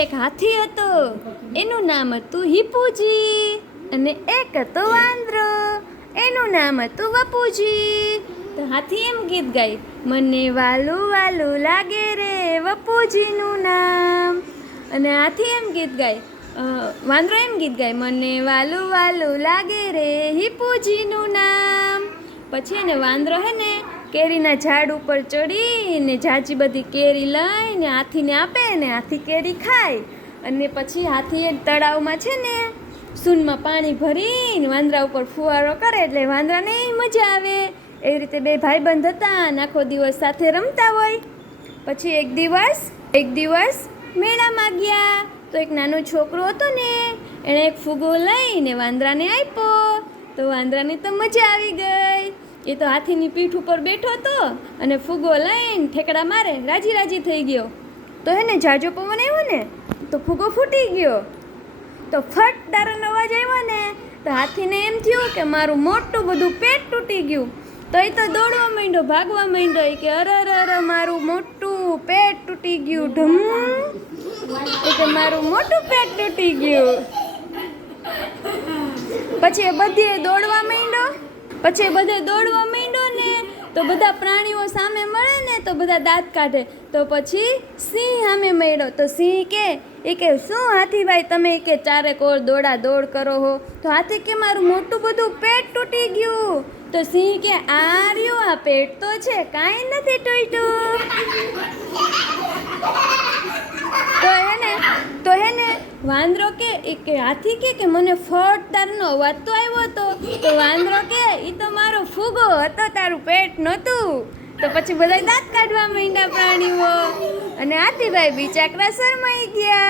એક હાથી હતો, એનું નામ હતું હિપુજી. અને એક હતો વાંદરો, એનું નામ હતું વપુજી. તો હાથી એમ ગીત ગાય, મને વાલું વાલું લાગે રે વપુજીનું નામ. અને હાથી એમ ગીત ગાય, વાંદરો એમ ગીત ગાય, મને વાલું વાલું લાગે રે હિપુજીનું નામ. પછી એને વાંદરો હે ને કેરીના ઝાડ ઉપર ચડીને ઝાજી બધી કેરી લઈને હાથીને આપે ને હાથી કેરી ખાય. અને પછી હાથી એક તળાવમાં છે ને સૂનમાં પાણી ભરીને વાંદરા ઉપર ફુવારો કરે એટલે વાંદરાને મજા આવે. એવી રીતે બે ભાઈબંધ હતા અને આખો દિવસ સાથે રમતા હોય. પછી એક દિવસ મેળામાં ગયા તો એક નાનો છોકરો હતો ને એણે એક ફુગ્ગો લઈને વાંદરાને આપ્યો. તો વાંદરાને તો મજા આવી ગઈ. એ તો હાથીની પીઠ ઉપર બેઠો હતો અને ફુગ્ગો લઈને ઠેકડા મારે રાજી રાજી થઈ ગયો. તો હે ને જાજો પવન આવ્યો ને તો ફુગ્ગો ફૂટી ગયો. તો ફટ તારાનો અવાજ આવ્યો ને તો હાથીને એમ થયું કે મારું મોટું બધું પેટ તૂટી ગયું. તો એ તો દોડવા માંડ્યો, ભાગવા માંડ્યો કે અરે મારું મોટું પેટ તૂટી ગયું. ઢમ કે મારું મોટું પેટ તૂટી ગયું. પછી એ બધે દોડવા માંડ્યો ને તો બધા પ્રાણીઓ સામે મળે ને તો બધા દાંત કાઢે. તો પછી સિંહ સામે મળ્યો તો સિંહ કે શું હાથીભાઈ તમે કે ચારે કોર દોડા દોડ કરો હો. તો હાથી કે મારું મોટું બધું પેટ તૂટી ગયું. તો સિંહ કે આ રહ્યું આ પેટ તો છે, કાંઈ નથી તૂટ્યું. તો હે ને વાંદરો કે હાથી કે મને ફટ તારનો અવાજ તો આવ્યો હતો. તો વાંદરો કે એ તો મારો ફુગ્ગો હતો, તારું પેટ નહોતું. તો પછી બધા દાંત કાઢવા માંડ્યા પ્રાણીઓ અને હાથીભાઈ બિચાકડા શરમાઈ ગયા.